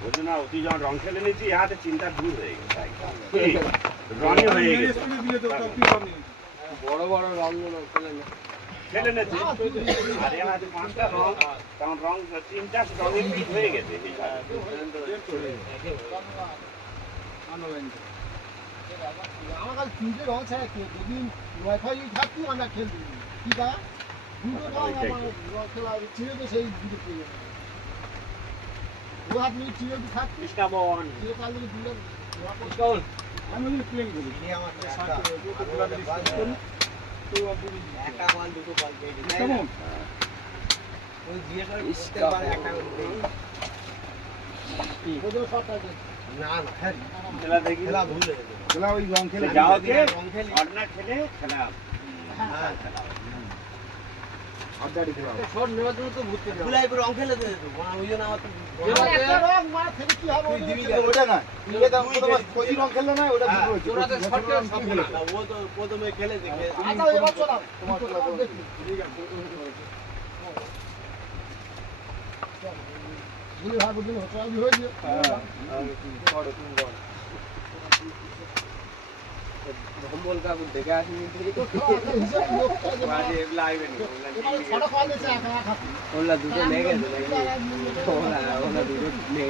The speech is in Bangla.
বুঝলি না, তুই যখন রং খেলে নিয়েছি হাতে চিন্তা দূর হয়ে গেছে, রঙই হয়ে গেছে, বড় বড় রং খেলে নিয়েছি আর এর হাতে 5টা রং, তখন রং 3টা রঙের পিট হয়ে গেছে। আমার কাছে 3টে রং ছাড়া যদি ওয়াইফাই থাকতো আমরা খেলতাম কি তা দুটো রং আমার খেলা ছিল তো সেই দুটো পেয়ে যাবে ও আপনি ছিল কি থাকতো ইস্কাবন যে কাল থেকে দুটো ইস্কাবন আমি ওই প্লেন করি এই আমার সাথে তো আপনি একটা বল দুটো বল পেয়ে দিই কেমন ওই জিজ্ঞেস করে প্রত্যেকবার একটা করে দেই ওদের সবটা না না হ্যাঁ খেলা দেখি, খেলা ভুল হয়ে গেছে খেলা ওই রং খেলে যাও দিয়ে রং খেলি অর্ডিনারি খেলে খেলা হ্যাঁ আড্ডাড়ি খেলা শর্ট নেওয়ার জন্য তো ঘুরতে যাও ভুলাই রং খেলে দে তো ওই জন্য আমার তো একটা রং মার থেকে কি হবে তুই দিবি ওটা না তুমি তো তোমার কোজি রং খেললে না ওটা ভুল হয়েছে তোরা তো শর্ট খেলা সব খেলা ও তো প্রথমে খেলে দেখে আচ্ছা এবার চলো তোমার খেলা দেখি ঠিক আছে গুলি ভাবো দিন হচ্ছে আমি হয়ে গিয়ে ভম্বল কাকু দেখে আসি তো হিসাব লোকটা যে বাজে লাইভে এবারে ছটা কল দিয়েছে একা একা ওলা দুটো লেগে গেছে ওলা দুটো লেগে